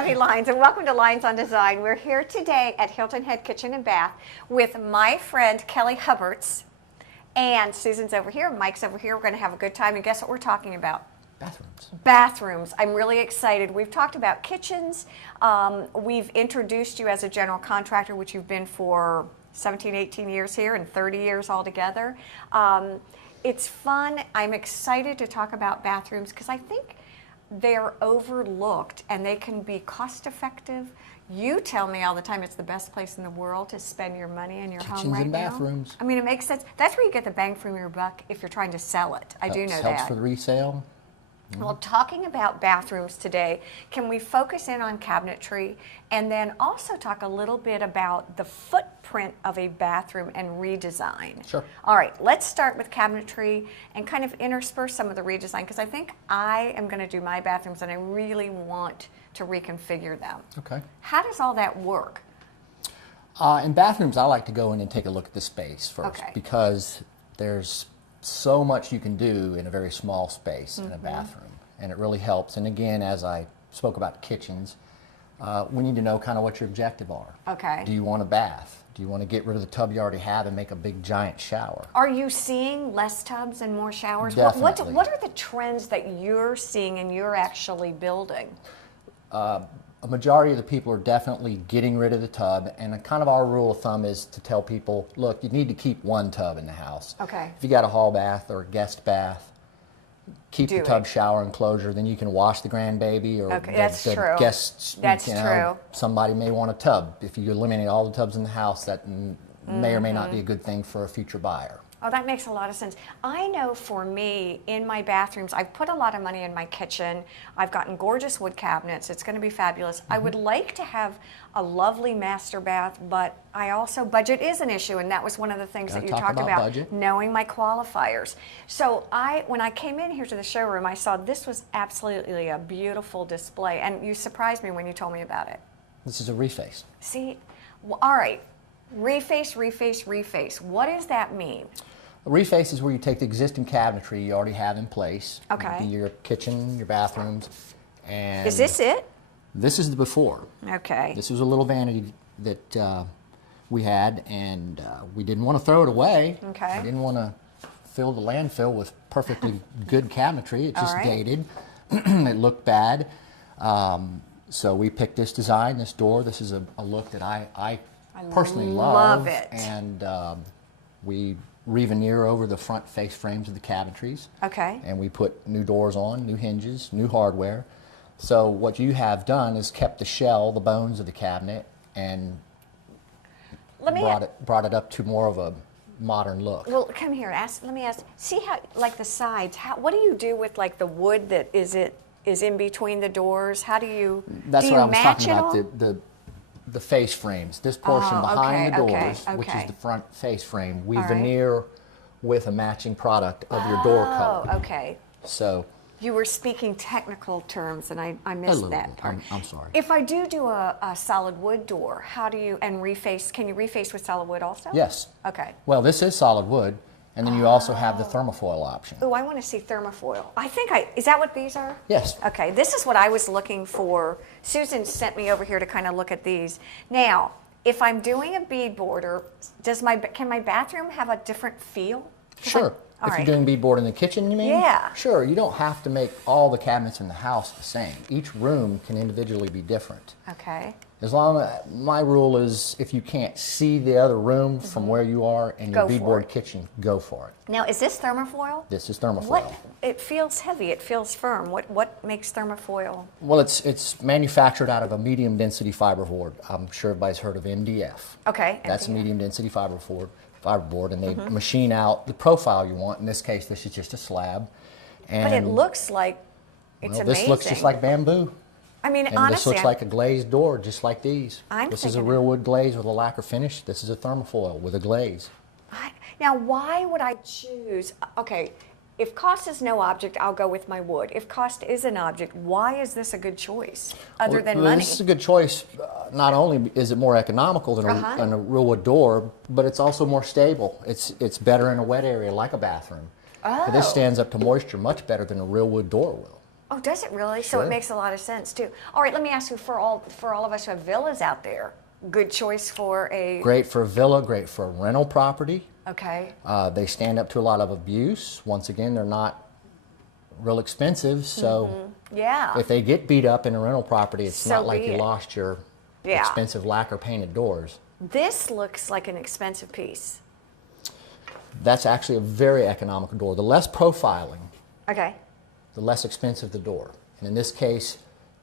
Debbie Lynes, and welcome to Lynes on Design. We're here today at Hilton Head Kitchen and Bath with my friend Kelly Hubbards, and Susan's over here, Mike's over here. We're going to have a good time, and guess what we're talking about? Bathrooms. Bathrooms. I'm really excited. We've talked about kitchens. We've introduced you as a general contractor, which you've been for 17, 18 years here and 30 years altogether. It's fun. I'm excited to talk about bathrooms because I think they're overlooked and they can be cost effective. You tell me all the time it's the best place in the world to spend your money in your home right now. Kitchens and bathrooms. I mean, it makes sense. That's where you get the bang for your buck if you're trying to sell it. I do know that. Helps for the resale. Well, talking about bathrooms today, can we focus in on cabinetry and then also talk a little bit about the footprint of a bathroom and redesign? Sure. All right, let's start with cabinetry and kind of intersperse some of the redesign because I think I am going to do my bathrooms and I really want to reconfigure them. Okay. How does all that work? In bathrooms, I like to go in and take a look at the space first because there's so much you can do in a very small space in a bathroom, and it really helps. And again, as I spoke about kitchens, we need to know kind of what your objective are. Okay. Do you want a bath? Do you want to get rid of the tub you already have and make a big giant shower? Are you seeing less tubs and more showers? Definitely. What are the trends that you're seeing and you're actually building? A majority of the people are definitely getting rid of the tub, and kind of our rule of thumb is to tell people, look, you need to keep one tub in the house. Okay. If you got a hall bath or a guest bath, keep the tub shower enclosure, then you can wash the grandbaby or the guests. That's true. Somebody may want a tub. If you eliminate all the tubs in the house, that may or may not be a good thing for a future buyer. Oh, that makes a lot of sense. I know for me, in my bathrooms, I've put a lot of money in my kitchen. I've gotten gorgeous wood cabinets. It's going to be fabulous. I would like to have a lovely master bath, but I also, budget is an issue, and that was one of the things that you talked about, budget. Knowing my qualifiers. So when I came in here to the showroom, I saw this was absolutely a beautiful display, and you surprised me when you told me about it. This is a reface. See, well, all right, reface, reface, reface. What does that mean? A reface is where you take the existing cabinetry you already have in place. Okay. Your kitchen, your bathrooms, and... Is this it? This is the before. Okay. This was a little vanity that we had, and we didn't want to throw it away. Okay. We didn't want to fill the landfill with perfectly good cabinetry. It just dated. It looked bad. So we picked this design, this door. This is a look that I personally love. It. And we re-veneer over the front face frames of the cabinetries. Okay. And we put new doors on, new hinges, new hardware. So what you have done is kept the shell, the bones of the cabinet, and brought it up to more of a modern look. Well, come here. Let me ask. See how, like the sides. What do you do with like the wood that is in between the doors? How do you? That's do what you I was match talking about. The face frames. This portion behind the doors, which is the front face frame, we veneer with a matching product of your door color. Oh, okay. So you were speaking technical terms, and I missed that part. I'm sorry. If I do a solid wood door, how do you reface? Can you reface with solid wood also? Yes. Okay. Well, this is solid wood, and then you also have the thermofoil option. Oh, I want to see thermofoil. Is that what these are? Yes. Okay, this is what I was looking for. Susan sent me over here to kind of look at these. Now, if I'm doing a bead border, can my bathroom have a different feel? Sure. If you're doing beadboard in the kitchen, you mean? Yeah. Sure. You don't have to make all the cabinets in the house the same. Each room can individually be different. Okay. As long as my rule is, if you can't see the other room from where you are in your beadboard kitchen, go for it. Now, is this thermofoil? This is thermofoil. It feels heavy. It feels firm. What makes thermofoil? Well, it's manufactured out of a medium density fiberboard. I'm sure everybody's heard of MDF. Okay. That's a medium density fiberboard, and they machine out the profile you want. In this case, this is just a slab. And but it looks like it's amazing. This looks just like bamboo. I mean, and honestly, this looks like a glazed door, just like these. This is a real wood glaze with a lacquer finish. This is a thermofoil with a glaze. Now, why would I choose? Okay, if cost is no object, I'll go with my wood. If cost is an object, why is this a good choice other than money? This is a good choice. Not only is it more economical than a real wood door, but it's also more stable. It's better in a wet area like a bathroom. Oh. This stands up to moisture much better than a real wood door will. Oh, does it really? So Sure. it makes a lot of sense too. All right, let me ask you, for all of us who have villas out there, good choice for a... Great for a villa, great for a rental property. Okay. They stand up to a lot of abuse. Once again, they're not real expensive, so Yeah. if they get beat up in a rental property, it's So not like be you it. lost your Yeah. expensive lacquer painted doors. This looks like an expensive piece. That's actually a very economical door. The less profiling, Okay. the less expensive the door. And in this case,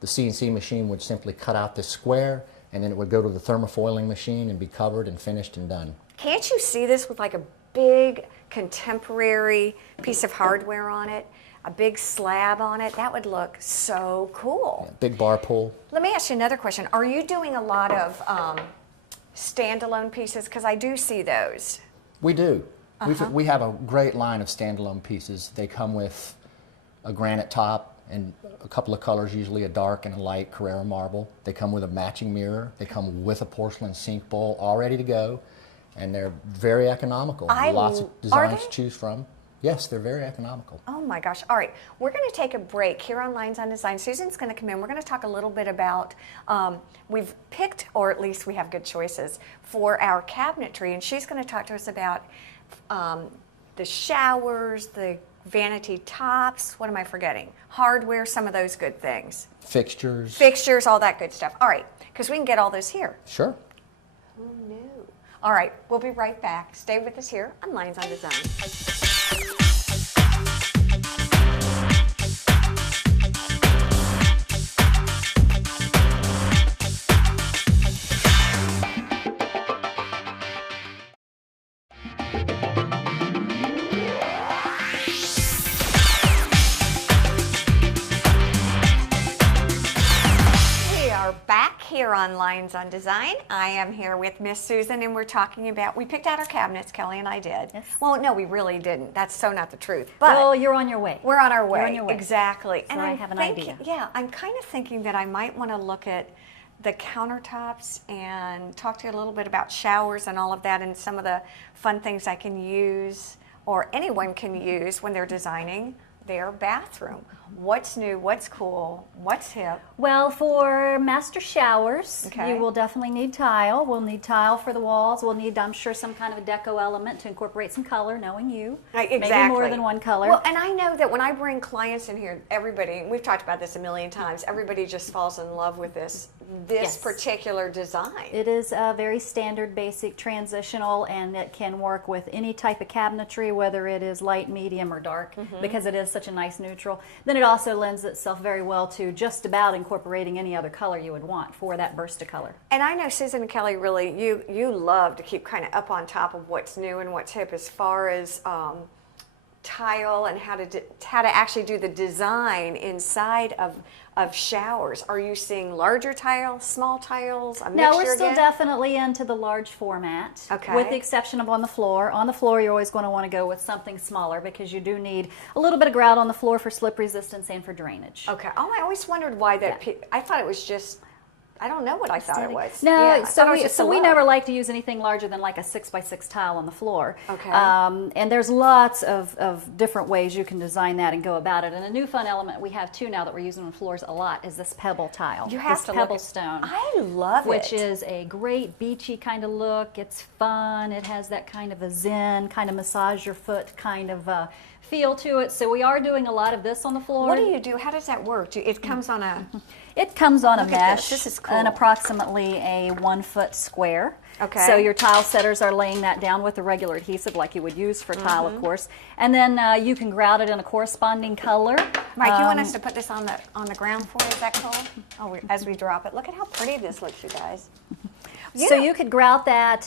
the CNC machine would simply cut out this square, and then it would go to the thermofoiling machine and be covered and finished and done. Can't you see this with like a big contemporary piece of hardware on it? A big slab on it? That would look so cool. Yeah, big bar pull. Let me ask you another question. Are you doing a lot of standalone pieces? Because I do see those. We do. We have a great line of standalone pieces. They come with a granite top and a couple of colors, usually a dark and a light Carrara marble. They come with a matching mirror. They come with a porcelain sink bowl all ready to go, and they're very economical. Lots of designs to choose from. Yes, they're very economical. Oh my gosh. All right, we're going to take a break here on Lynes on Design. Susan's going to come in. We're going to talk a little bit about, we've picked, or at least we have good choices, for our cabinetry, and she's going to talk to us about the showers, the vanity tops, what am I forgetting? Hardware, some of those good things. Fixtures. Fixtures, all that good stuff. All right, because we can get all those here. Sure. Who knew? All right, we'll be right back. Stay with us here on Lynes on Design. Here on Lynes on Design. I am here with Miss Susan, and we're talking about, we picked out our cabinets, Kelly and I did. Yes. Well, no, we really didn't. That's so not the truth. But well, you're on your way. we're on our way. You're on your way. Exactly. So I have an idea. Yeah, I'm kind of thinking that I might want to look at the countertops and talk to you a little bit about showers and all of that, and some of the fun things I can use, or anyone can use when they're designing their bathroom. What's new, what's cool, what's hip? Well, for master showers, Okay. you will definitely need tile. We'll need tile for the walls. We'll need, I'm sure, some kind of a deco element to incorporate some color, knowing you. Exactly. Maybe more than one color. Well, and I know that when I bring clients in here, everybody, we've talked about this a million times, everybody just falls in love with this Yes. particular design. It is a very standard, basic, transitional, and it can work with any type of cabinetry, whether it is light, medium, or dark, because it is such a nice neutral. Then it also lends itself very well to just about incorporating any other color you would want for that burst of color. And I know Susan and Kelly, really, you love to keep kind of up on top of what's new and what's hip as far as tile and how to actually do the design inside of showers. Are you seeing larger tiles, small tiles, a mixture? No, we're still again? definitely into the large format, Okay. with the exception of on the floor. On the floor, you're always going to want to go with something smaller because you do need a little bit of grout on the floor for slip resistance and for drainage. Okay. Oh, I always wondered why that. Yeah. I thought it was just. I don't know what I thought it was. No, Yeah, I thought it was so just we a never look. like to use anything larger than like a 6x6 tile on the floor. Okay. And there's lots of different ways you can design that and go about it. And a new fun element we have too now that we're using on floors a lot is this pebble tile. You have this to pebble look. stone. I love Which it. is a great beachy kind of look. It's fun. It has that kind of a zen, kind of massage your foot kind of feel to it. So we are doing a lot of this on the floor. What do you do? How does that work? It comes on a. It comes on a Look at this. mesh, This is cool. and approximately a 1 foot square. Okay. So your tile setters are laying that down with the regular adhesive like you would use for tile, of course. And then you can grout it in a corresponding color. Mike, you want us to put this on the ground floor? Is that cool? Oh, as we drop it. Look at how pretty this looks, you guys. So you could grout that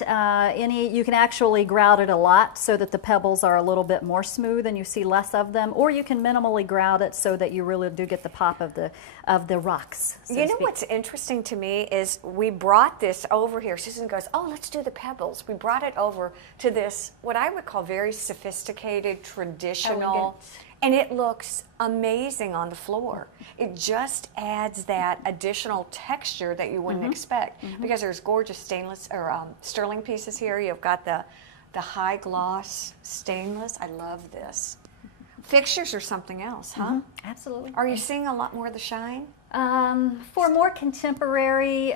you can actually grout it a lot so that the pebbles are a little bit more smooth and you see less of them, or you can minimally grout it so that you really do get the pop of the rocks. so You to know speak. what's interesting to me is we brought this over here. Susan goes, oh, let's do the pebbles. We brought it over to this, what I would call very sophisticated, traditional, Elegant. and it looks amazing on the floor. It just adds that additional texture that you wouldn't expect, because there's gorgeous stainless or sterling pieces here. You've got the high gloss stainless. I love this. Fixtures or something else, huh? Absolutely. Are you seeing a lot more of the shine? For more contemporary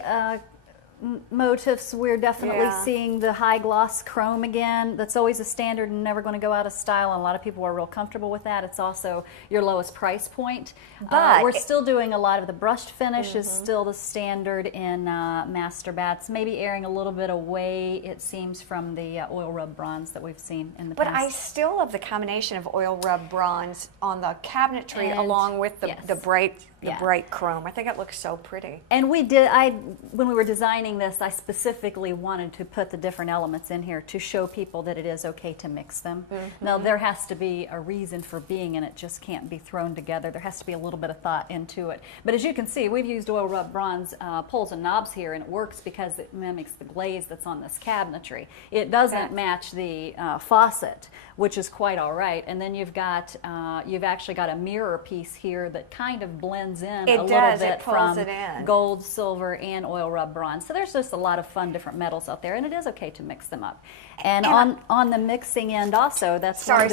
motifs, we're definitely seeing the high gloss chrome again. That's always a standard and never going to go out of style, and a lot of people are real comfortable with that. It's also your lowest price point. But we're still doing a lot of the brushed finish is still the standard in master baths, maybe airing a little bit away, it seems, from the oil rub bronze that we've seen in the But past. I still love the combination of oil rub bronze on the cabinetry And along with the, yes. the bright Yeah. bright chrome. I think it looks so pretty. And when we were designing this, I specifically wanted to put the different elements in here to show people that it is okay to mix them. Now, there has to be a reason for being in it, just can't be thrown together. There has to be a little bit of thought into it. But as you can see, we've used oil rub bronze pulls and knobs here, and it works because it mimics the glaze that's on this cabinetry. It doesn't match the faucet, which is quite all right. And then you've actually got a mirror piece here that kind of blends in It a does, little it bit pulls from it in. gold, silver, and oil rub bronze. So there's just a lot of fun different metals out there, and it is okay to mix them up. And on the mixing end also, that's Sorry.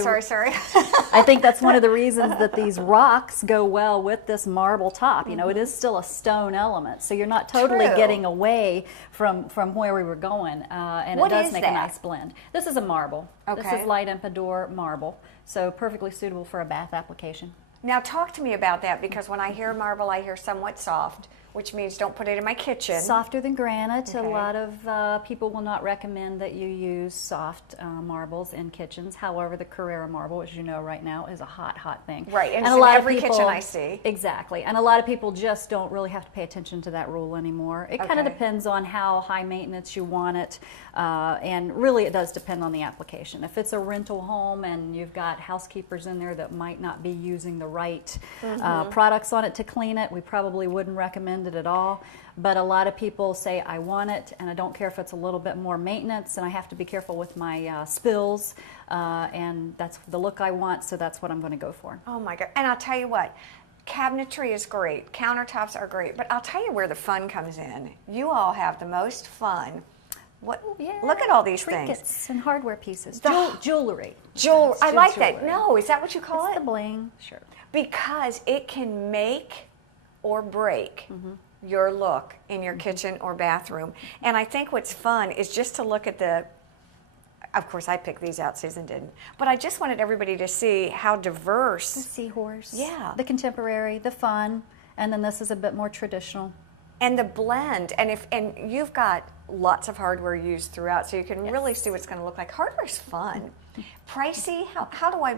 I think that's one of the reasons that these rocks go well with this marble top. You know, it is still a stone element, so you're not totally True. getting away from where we were going, and What it does is make that? a nice blend. This is a marble. This Okay. is light Empador marble, so perfectly suitable for a bath application. Now talk to me about that, because when I hear marble, I hear somewhat soft, which means don't put it in my kitchen. Softer than granite. Okay. A lot of people will not recommend that you use soft marbles in kitchens. However, the Carrara marble, as you know right now, is a hot thing. Right, and it's a in lot of every people, kitchen I see. Exactly, and a lot of people just don't really have to pay attention to that rule anymore. It kind of Okay. depends on how high maintenance you want it, and really it does depend on the application. If it's a rental home and you've got housekeepers in there that might not be using the right products on it to clean it, we probably wouldn't recommend it at all. But a lot of people say, I want it, and I don't care if it's a little bit more maintenance, and I have to be careful with my spills, and that's the look I want, so that's what I'm going to go for. Oh my God. And I'll tell you what, cabinetry is great, countertops are great, but I'll tell you where the fun comes in. You all have the most fun. Look at all these Trinkets things. and hardware pieces. The- Jewelry. I like that. Jewelry. No, is that what you call It's it? the bling. Sure. Because it can make or break your look in your kitchen or bathroom. And I think what's fun is just to look at of course I picked these out, Susan didn't, but I just wanted everybody to see how diverse. The seahorse. Yeah. The contemporary, the fun, and then this is a bit more traditional. And the blend, and you've got lots of hardware used throughout, so you can really see what it's going to look like. Hardware's fun. Pricey? How do I?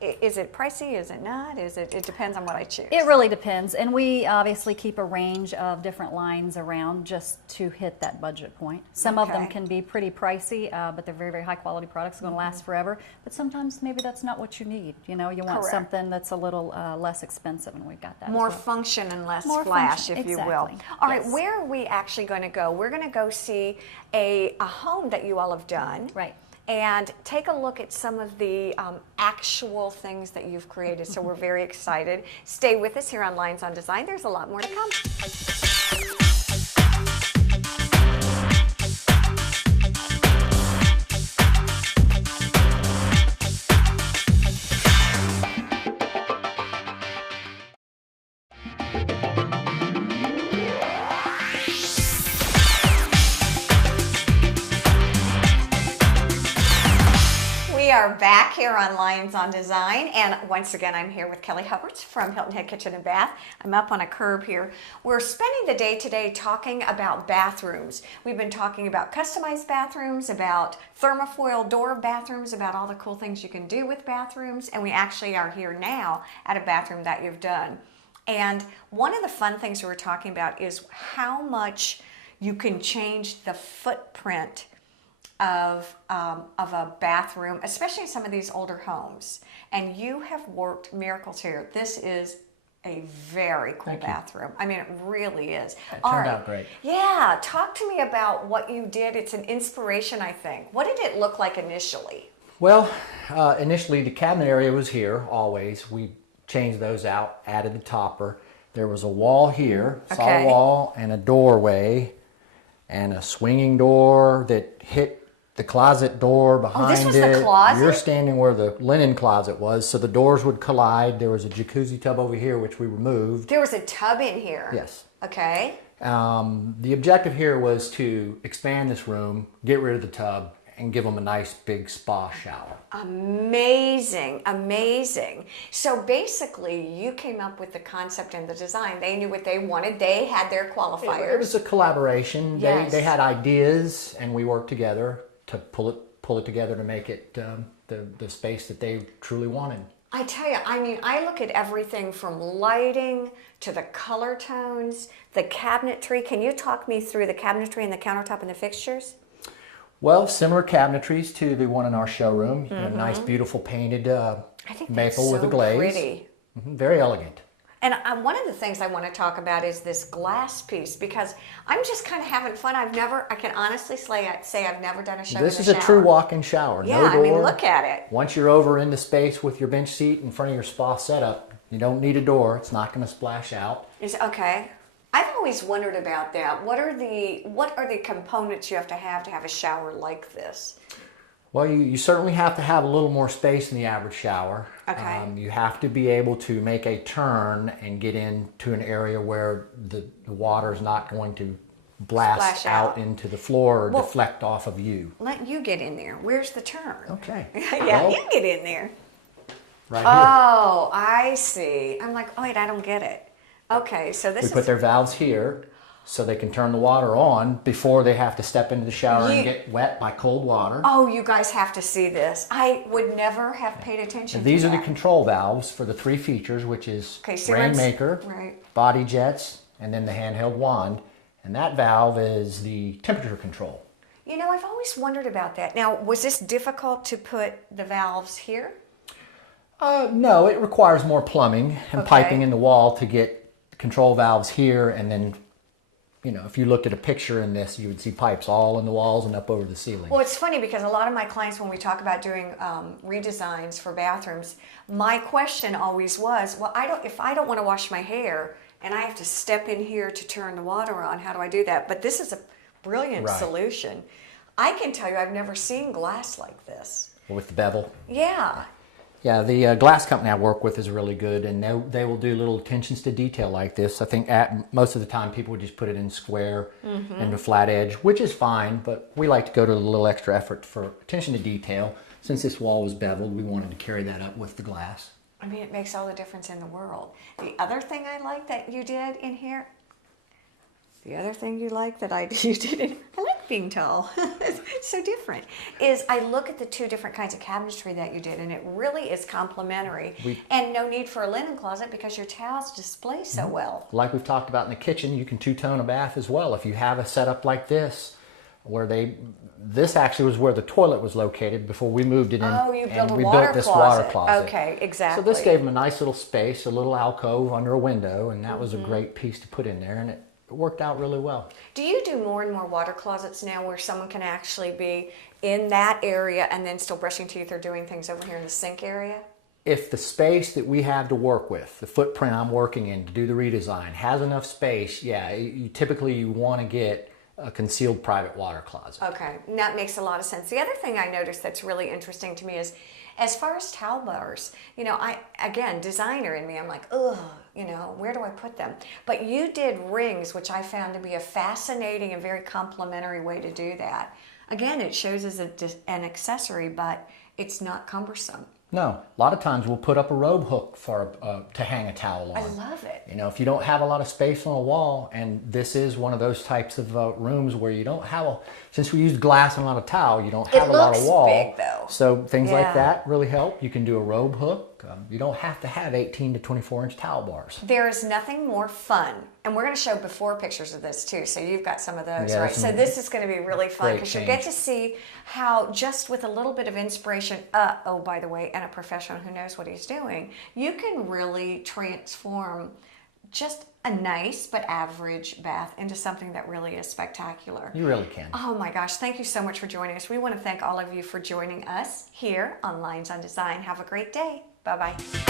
Is it pricey? Is it not? It depends on what I choose. It really depends, and we obviously keep a range of different lines around just to hit that budget point. Some of them Okay. can be pretty pricey, but they're very, very high quality products, going to last forever. But sometimes maybe that's not what you need. You know, you want Correct. something that's a little less expensive, and we've got that. More as well. function and less More flash, function, if you will. exactly. All right, Yes. where are we actually going to go? We're going to go see a home that you all have done. Right. And take a look at some of the actual things that you've created. So we're very excited. Stay with us here on Lynes on Design. There's a lot more to come. We are back here on Lynes on Design, and once again I'm here with Kelly Hubbards from Hilton Head Kitchen and Bath. I'm up on a curb here. We're spending the day today talking about bathrooms. We've been talking about customized bathrooms, about thermofoil door bathrooms, about all the cool things you can do with bathrooms, and we actually are here now at a bathroom that you've done. And one of the fun things we were talking about is how much you can change the footprint of a bathroom, especially in some of these older homes. And you have worked miracles here. This is a very cool Thank you. bathroom. I mean, it really is. It All turned right. out great. Yeah, talk to me about what you did. It's an inspiration, I think. What did it look like initially? Well, initially the cabinet area was here always. We changed those out, added the topper. There was a wall here, Okay. solid wall, and a doorway, and a swinging door that hit the closet door behind this was it. the closet? You're standing where the linen closet was, so the doors would collide. There was a jacuzzi tub over here, which we removed. There was a tub in here. Yes. Okay. The objective here was to expand this room, get rid of the tub, and give them a nice big spa shower. Amazing, amazing. So basically, you came up with the concept and the design. They knew what they wanted. They had their qualifiers. It was a collaboration. Yes. They had ideas, and we worked together to pull it together to make it the space that they truly wanted. I tell you, I mean, I look at everything from lighting to the color tones, the cabinetry. Can you talk me through the cabinetry and the countertop and the fixtures? Well, similar cabinetries to the one in our showroom. You know, nice, beautiful painted maple with a glaze. Pretty. Very elegant. And one of the things I want to talk about is this glass piece, because I'm just kind of having fun. I can honestly say I've never done a show This in is a a shower. true walk-in shower. Yeah, No door. I mean, look at it. Once you're over in the space with your bench seat in front of your spa setup, you don't need a door. It's not going to splash out. Okay. I've always wondered about that. What are the components you have to have a shower like this? Well, you certainly have to have a little more space than the average shower. Okay. You have to be able to make a turn and get into an area where the water is not going to blast Splash out. into the floor or deflect off of you. Let you get in there. Where's the turn? Okay. Yeah, Well, you get in there. right here. Oh, I see. I'm like, oh wait, I don't get it. Okay, so this We is... put their valves here so they can turn the water on before they have to step into the shower and get wet by cold water. Oh, you guys have to see this. I would never have paid attention These to are that. the control valves for the 3 features, which is so Rainmaker, right. body jets, and then the handheld wand. And that valve is the temperature control. You know, I've always wondered about that. Now, was this difficult to put the valves here? No, it requires more plumbing and Okay. piping in the wall to get control valves here, and then, you know, if you looked at a picture in this, you would see pipes all in the walls and up over the ceiling. Well, it's funny because a lot of my clients, when we talk about doing redesigns for bathrooms, my question always was, well, if I don't want to wash my hair and I have to step in here to turn the water on, how do I do that? But this is a brilliant solution. I can tell you, I've never seen glass like this. With the bevel. Yeah. Yeah, the glass company I work with is really good, and they will do little attentions to detail like this. I think most of the time people would just put it in square and a flat edge, which is fine, but we like to go to a little extra effort for attention to detail. Since this wall was beveled, we wanted to carry that up with the glass. I mean, it makes all the difference in the world. The other thing I like that you did in here, I like being tall, it's so different, is I look at the 2 different kinds of cabinetry that you did, and it really is complementary. And no need for a linen closet because your towels display so well. Like we've talked about in the kitchen, you can two-tone a bath as well. If you have a setup like this, where this actually was where the toilet was located before we moved it in. Oh, you built and a we water built this closet. water closet. Okay, exactly. So this gave them a nice little space, a little alcove under a window, and that was a great piece to put in there, and it worked out really well. Do you do more and more water closets now where someone can actually be in that area and then still brushing teeth or doing things over here in the sink area? If the space that we have to work with, the footprint I'm working in to do the redesign, has enough space, yeah, you want to get a concealed private water closet. Okay, and that makes a lot of sense. The other thing I noticed that's really interesting to me is, as far as towel bars, you know, again, designer in me, I'm like, ugh, you know, where do I put them? But you did rings, which I found to be a fascinating and very complimentary way to do that. Again, it shows as an accessory, but it's not cumbersome. No, a lot of times we'll put up a robe hook to hang a towel on. I love it. You know, if you don't have a lot of space on a wall, and this is one of those types of rooms where you don't have since we use glass and a lot of towel, you don't have a lot of wall. It looks big though. So things like that really help. You can do a robe hook. You don't have to have 18 to 24-inch towel bars. There is nothing more fun, and we're going to show before pictures of this too, so you've got some of those, Yeah, right? So this is going to be really fun because you'll get change. to see how just with a little bit of inspiration, oh, by the way, and a professional who knows what he's doing, you can really transform just a nice but average bath into something that really is spectacular. You really can. Oh my gosh, thank you so much for joining us. We want to thank all of you for joining us here on Lynes on Design. Have a great day. Bye-bye.